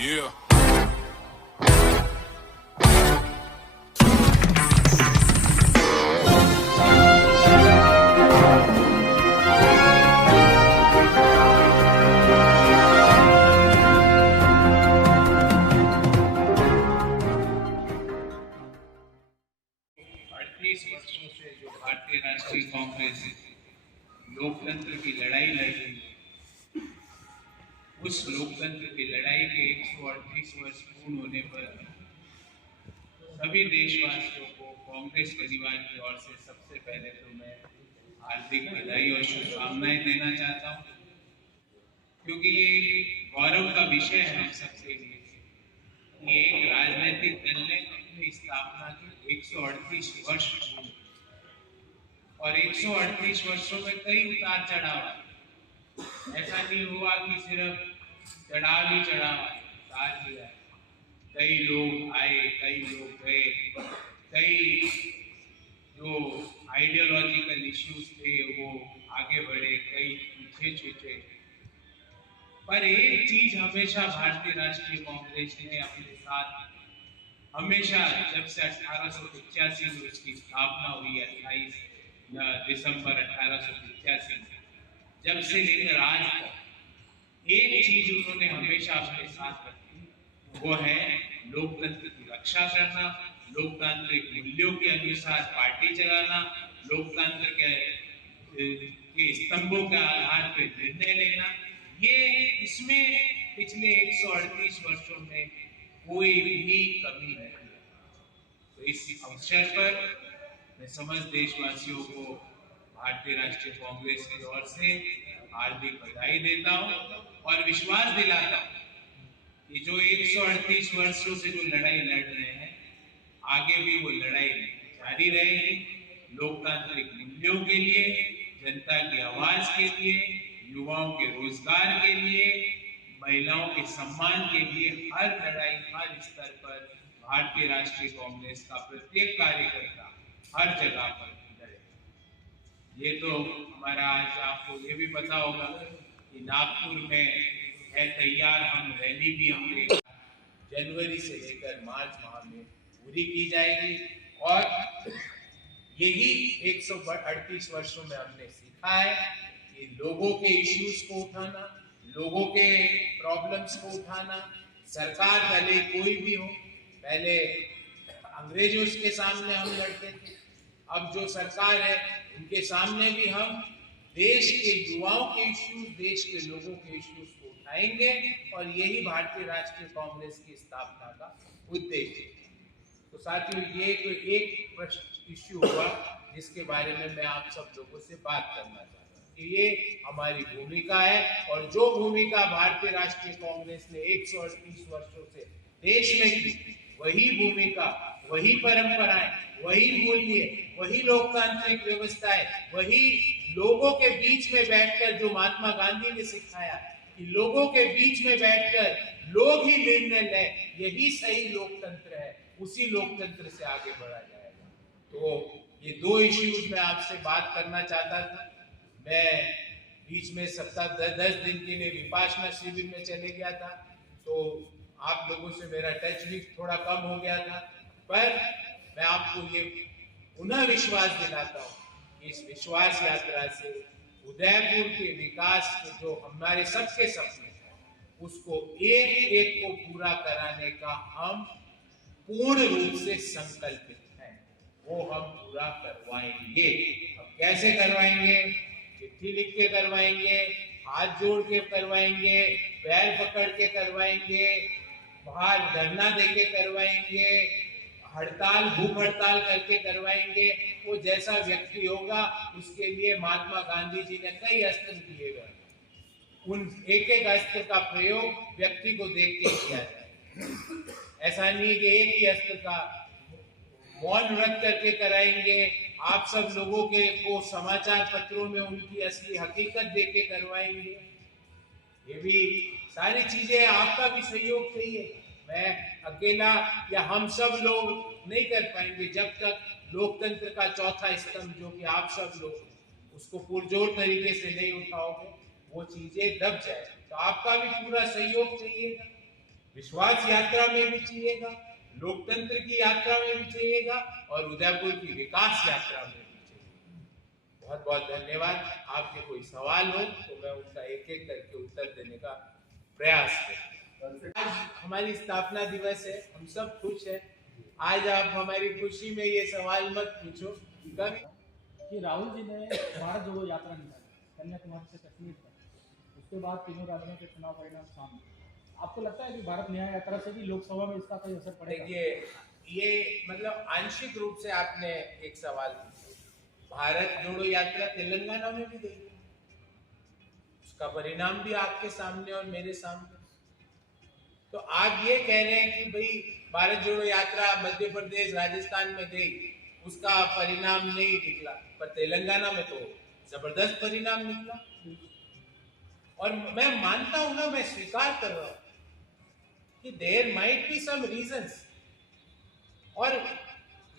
Yeah. वर्षों से जो भारतीय राष्ट्रीय कांग्रेस लोकतंत्र की लड़ाई लड़ रही है, उस लोकतंत्र की लड़ाई के 138 वर्ष पूर्ण होने पर सभी देशवासियों को कांग्रेस परिवार की ओर से सबसे पहले तो मैं हार्दिक बधाई और शुभकामनाएं देना चाहता हूं, क्योंकि ये गौरव का विषय है हम सबके लिए कि एक राजनीतिक दल ने अपनी स्थापना के 138 वर्ष पूर्ण, और 138 वर्षों में कई उतार चढ़ाव। ऐसा नहीं हुआ कि सिर्फ चढ़ाव ही चढ़ाव उतार ही आए। कई लोग आए, कई लोग गए, कई जो आइडियोलॉजिकल इश्यूज थे वो आगे बढ़े, कई पीछे छूटे। पर एक चीज हमेशा भारतीय राष्ट्रीय कांग्रेस ने अपने साथ हमेशा, जब से 1885 में उसकी स्थापना हुई, 28 दिसंबर 1885 जब से लेकर आज तक, एक चीज उन्होंने हमेशा अपने साथ रखी, वो है लोकतंत्र की रक्षा करना, लोकतांत्रिक मूल्यों के अनुसार पार्टी चलाना, लोकतंत्र के स्तंभों के आधार पर निर्णय लेना। ये इसमें पिछले 138 वर्षों में कोई भी कमी नहीं है। तो इस अवसर पर मैं समस्त देशवासियों को भारतीय राष्ट्रीय कांग्रेस की ओर से हार्दिक बधाई देता हूं और विश्वास दिलाता हूं कि जो 138 वर्षों से जो लड़ाई लड़ रहे हैं, आगे भी वो लड़ाई जारी रहेगी। लोकतांत्रिक मूल्यों के लिए, जनता की आवाज के लिए, युवाओं के रोजगार के लिए, महिलाओं के सम्मान के लिए हर लड़ाई, हर स्तर पर भारतीय राष्ट्रीय कांग्रेस का प्रत्येक कार्यकर्ता हर जगह पर लड़े। ये तो हमारा, आज आपको ये भी पता होगा कि नागपुर में है तैयार, हम रैली भी हमने जनवरी से लेकर मार्च माह में पूरी की जाएगी। और यही 138 वर्षों में हमने सीखा है कि लोगों के इश्यूज को उठाना, लोगों के प्रॉब्लम्स को उठाना। सरकार भले कोई भी हो, पहले अंग्रेजों के सामने हम लड़ते थे, अब जो सरकार है उनके सामने भी हम देश के युवाओं के इश्यूज, देश के लोगों के इश्यूज को उठाएंगे, और यही भारतीय राष्ट्रीय कांग्रेस की स्थापना का उद्देश्य है। तो साथियों, ये तो एक प्रश्न इश्यू हुआ जिसके बारे में मैं आप सब लोगों से बात करना चाहता हूँ कि ये हमारी भूमिका है, और जो भूमिका भारतीय राष्ट्रीय कांग्रेस ने 138 वर्षों से देश में की, वही भूमिका, वही परंपराएं, वही मूल्य, वही लोकतांत्रिक व्यवस्थाएं, वही लोगों के बीच में बैठकर जो महात्मा गांधी ने सिखाया कि लोगों के बीच में बैठकर लोग ही निर्णय लें, यही सही लोकतंत्र है। उसी लोकतंत्र से आगे बढ़ा जाएगा। तो ये दो इश्यूज में आपसे बात करना चाहता था। मैं बीच में सप्ताह 10 दिन के लिए विपासना शिविर में चले गया था, तो आप लोगों से मेरा टच भी थोड़ा कम हो गया था। पर मैं आपको ये पुनः विश्वास दिलाता हूँ कि इस विश्वास यात्रा से उदयपुर के विकास के जो हमारे सबके सपने हैं, उसको एक एक को पूरा कराने का हम पूर्ण रूप से संकल्पित हैं। वो हम पूरा करवाएंगे। अब कैसे करवाएंगे? चिट्ठी लिख के करवाएंगे, हाथ जोड़ के करवाएंगे, पैर पकड़ के करवाएंगे, बाहर धरना दे के करवाएंगे, हड़ताल, भूख हड़ताल करके करवाएंगे। वो जैसा व्यक्ति होगा उसके लिए महात्मा गांधी जी ने कई अस्त्र दिए गए, उन एक एक अस्त्र का प्रयोग व्यक्ति को देख के किया जाए। ऐसा नहीं कि एक ही अस्त्र का मौन व्रत करके कराएंगे, आप सब लोगों के को समाचार पत्रों में उनकी असली हकीकत देख के करवाएंगे। ये भी सारी चीजें आपका भी सहयोग चाहिए। मैं अकेला या हम सब लोग नहीं कर पाएंगे जब तक लोकतंत्र का चौथा स्तंभ, जो कि आप सब लोग उसको पुरजोर तरीके से नहीं उठाओगे, वो चीजें दब जाए। तो आपका भी पूरा सहयोग चाहिए। विश्वास यात्रा में भी चाहिएगा, लोकतंत्र की यात्रा में भी चाहिएगा और उदयपुर की विकास यात्रा में भी चाहिएगा। बहुत बहुत धन्यवाद। आपके कोई सवाल हो तो मैं उनका एक एक करके उत्तर देने का प्रयास करूँ। आज हमारी स्थापना दिवस है, हम सब खुश हैं। आज आप हमारी खुशी में ये सवाल मत पूछो कि राहुल जी ने भारत जोड़ो यात्रा निकाली कन्याकुमारी से कश्मीर तक, उसके बाद तीनों राज्यों के चुनाव परिणाम सामने। आपको लगता है कि भारत न्याय यात्रा से भी लोकसभा में इसका कोई असर पड़ेगा? देखिए, ये मतलब आंशिक रूप से आपने एक सवाल पूछा। भारत जोड़ो यात्रा तेलंगाना में भी गई, उसका परिणाम भी आपके सामने और मेरे सामने। तो आप ये कह रहे हैं कि भाई भारत जोड़ो यात्रा मध्य प्रदेश राजस्थान में गई, उसका परिणाम नहीं निकला, पर तेलंगाना में तो जबरदस्त परिणाम निकला। और मैं मानता हूं ना, मैं स्वीकार कर रहा हूं कि there might be some reasons, और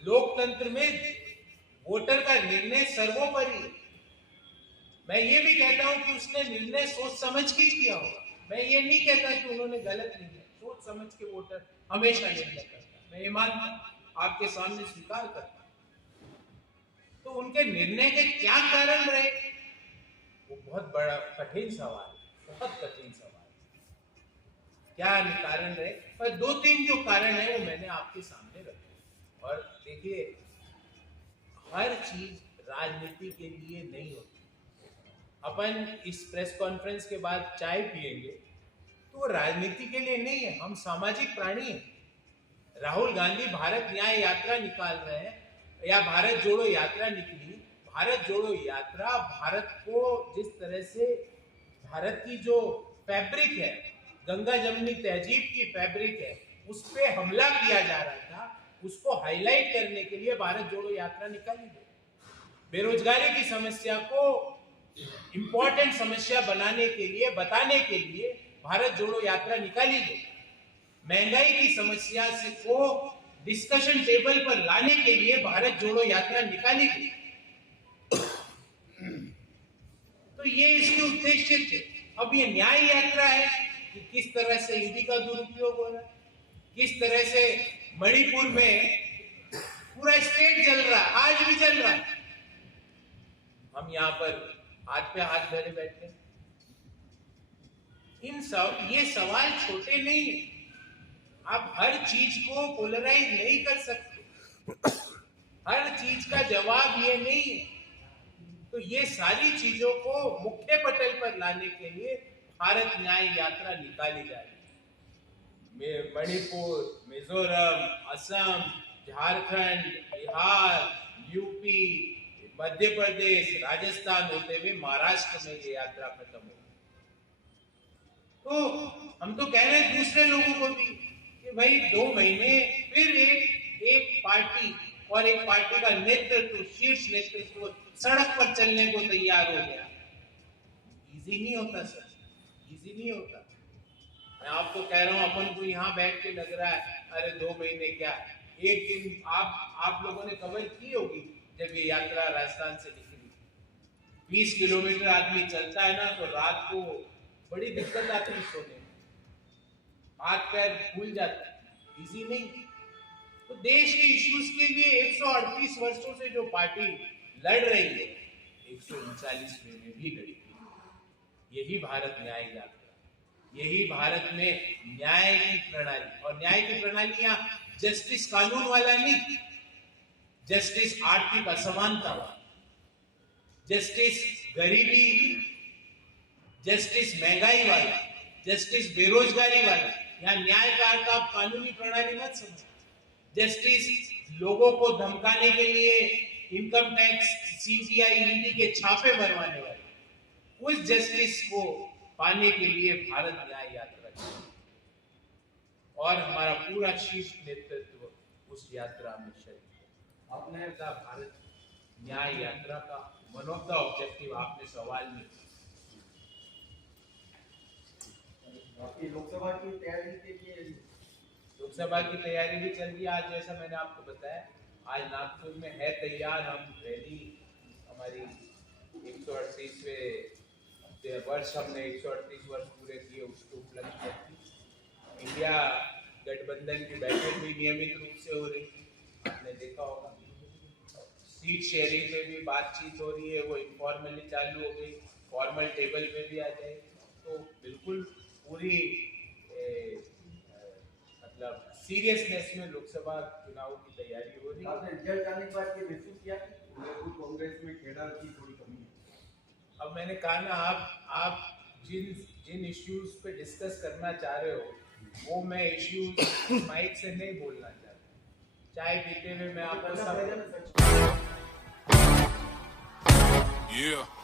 लोकतंत्र में वोटर का निर्णय सर्वोपरि है। मैं ये भी कहता हूं कि उसने निर्णय सोच समझ के किया होगा। मैं ये नहीं कहता कि उन्होंने गलत निर्णय, सोच समझ के वोटर हमेशा निर्णय करता है, मैं ये मानता हूं, आपके सामने स्वीकार करता हूं। तो उनके निर्णय के क्या कारण रहे, वो बहुत बड़ा कठिन सवाल है, बहुत कठिन सवाल। क्या कारण रहे, पर दो तीन जो कारण है वो मैंने आपके सामने रखे। और देखिए, हर चीज राजनीति के लिए नहीं होती। अपन इस प्रेस कॉन्फ्रेंस के बाद चाय पिएंगे तो वो राजनीति के लिए नहीं है, हम सामाजिक प्राणी हैं। राहुल गांधी भारत न्याय यात्रा निकाल रहे हैं या भारत जोड़ो यात्रा निकली। भारत जोड़ो यात्रा भारत को जिस तरह से भारत की जो फैब्रिक है, गंगा जमनी तहजीब की फैब्रिक है, उस पर हमला किया जा रहा था, उसको हाईलाइट करने के लिए भारत जोड़ो यात्रा निकाली गई। बेरोजगारी की समस्या को इंपॉर्टेंट समस्या बनाने के लिए, बताने के लिए भारत जोड़ो यात्रा निकाली गई। महंगाई की समस्या से को डिस्कशन टेबल पर लाने के लिए भारत जोड़ो यात्रा निकाली गई। तो ये इसके उद्देश्य थे। अब ये न्याय यात्रा है कि किस तरह से हिंदी का दुरुपयोग हो रहा है, किस तरह से मणिपुर में पूरा स्टेट जल रहा है, आज भी चल रहा है। हम यहाँ पर हाथ पे हाथ धरे बैठे। इन सब ये सवाल छोटे नहीं है, आप हर चीज को पोलराइज नहीं कर सकते, हर चीज का जवाब ये नहीं है। तो ये सारी चीजों को मुख्य पटल पर लाने के लिए भारत न्याय यात्रा निकाली जा रही है। मणिपुर, मिजोरम, असम, झारखंड, बिहार, यूपी, मध्य प्रदेश, राजस्थान होते हुए महाराष्ट्र में ये यात्रा खत्म हो। तो हम तो कह रहे हैं दूसरे लोगों को भी कि भाई 2 महीने फिर एक पार्टी और एक पार्टी का नेतृत्व, शीर्ष नेतृत्व सड़क पर चलने को तैयार हो गया। इजी नहीं होता सर, इजी नहीं होता। मैं आपको कह रहा हूं, अपन को यहाँ बैठ के लग रहा है अरे 2 महीने क्या, एक दिन आप लोगों ने खबर की होगी जब ये यात्रा राजस्थान से निकली, 20 किलोमीटर आदमी चलता है ना तो रात को बड़ी दिक्कत आती है सोने में, हाथ पैर फूल जाते हैं, इजी नहीं। तो देश के इश्यूज के लिए 138 वर्षों से जो पार्टी लड़ रही है, 139वें में भी लड़ी। यही भारत न्याय यात्रा, यही भारत में न्याय की प्रणाली। और न्याय की प्रणाली यहाँ जस्टिस कानून वाला नहीं, जस्टिस आर्थिक असमानता वाला, जस्टिस गरीबी, जस्टिस महंगाई वाला, जस्टिस बेरोजगारी वाला। यहाँ न्याय का अर्थ आप कानूनी प्रणाली मत समझो। जस्टिस लोगों को धमकाने के लिए इनकम टैक्स, सीबीआई, ईडी के छापे भरवाने वाले, उस जस्टिस को पाने के लिए भारत न्याय यात्रा की और हमारा पूरा शीर्ष नेतृत्व उस यात्रा में शरीक है। आपने कहा भारत न्याय यात्रा का वन ऑफ द ऑब्जेक्टिव आपने सवाल में, लोकसभा की तैयारी के लिए, लोकसभा की तैयारी भी चल रही है। आज जैसा मैंने आपको बताया, आज नागपुर में है तैयार, हम रैली, हमारी 138वें वर्ष, हमने 138 वर्ष पूरे किए, उसके उपलक्ष्य में इंडिया गठबंधन की बैठक भी नियमित रूप से हो रही है, आपने देखा होगा। सीट शेयरिंग पे भी बातचीत हो रही है, वो इनफॉर्मली चालू हो गई, फॉर्मल टेबल पे भी आ जाएगी। तो बिल्कुल पूरी मतलब सीरियसनेस में लोकसभा चुनाव की तैयारी हो रही है। आपने रिजल्ट आने के बाद ये महसूस किया कि कांग्रेस में खेड़ा की थोड़ी कमी है? अब मैंने कहा ना, आप जिन इश्यूज पे डिस्कस करना चाह रहे हो वो मैं इश्यूज माइक से नहीं बोलना चाहता। चाय पीते हुए मैं आपको सब सच Yeah.